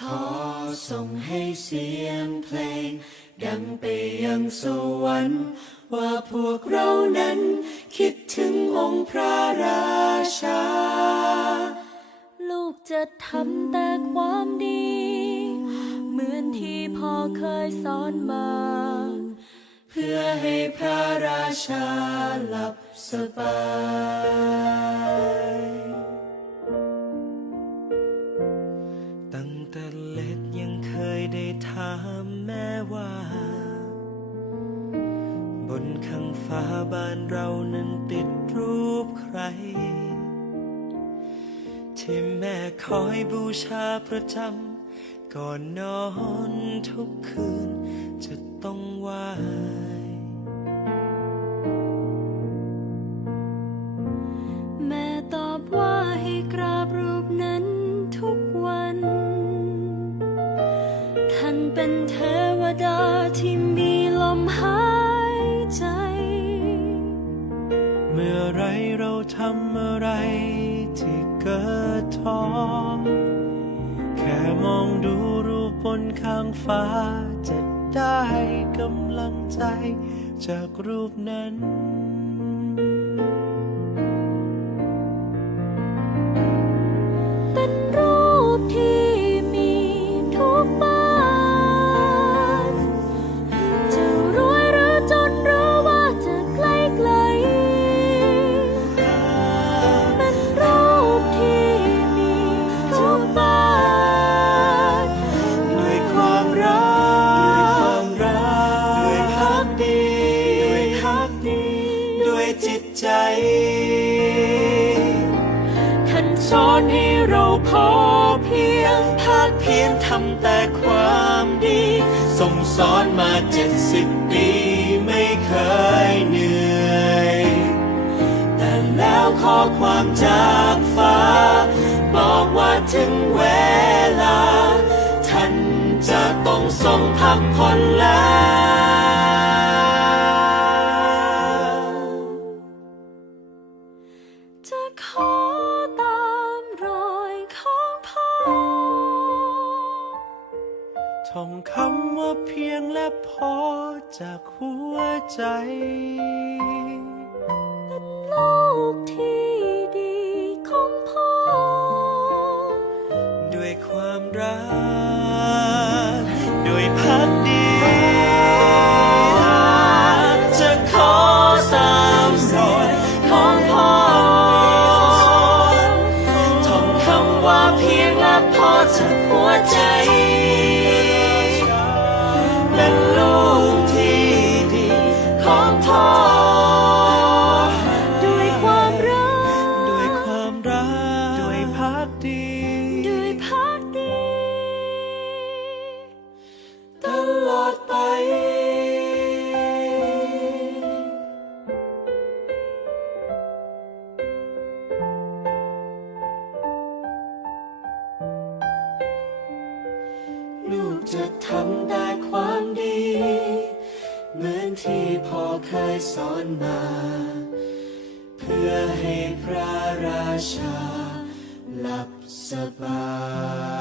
ขอส่งให้เสียงเพลง ดังไปยังสวรรค์ ว่าพวกเรานั้น คิดถึงองค์พระราชา ลูกจะทำแต่ความดี เหมือนที่พ่อเคยสอนมา เพื่อให้พระราชาหลับสบาย ถามแม่ว่า บนข้างฟ้าบ้านเรานั้นติดรูปใคร ที่แม่คอยบูชาประจำก่อนนอนทุกคืนจะต้องไหวแม่ตอบว่า ดาที่มีลมหายใจ เมื่อไรเราทำอะไรที่เกิดท้อแค่มองดูรูปบนข้างฟ้า จะได้กำลังใจจากรูปนั้น พอเพียงภาคเพียรทำแต่ความดีส่งสอนมาเจ็ดสิบปีไม่เคยเหนื่อย แต่แล้วขอความจากฟ้า บอกว่าถึงเวลา ท่านจะต้องทรงพักผ่อนแล้วจะขอ ท่องคำว่าเพียงและพอจากหัวใจลูกที่ดีของพ่อ ด้วยความรัก ด้วยพักดีจะขอสามรอยของพ่อท่องคำว่าเพียงและพอจากหัวใจ เลูกจะทำแต่ความดี เหมือนที่พ่อเคยสอนมา เพื่อให้พระราชาหลับสบาย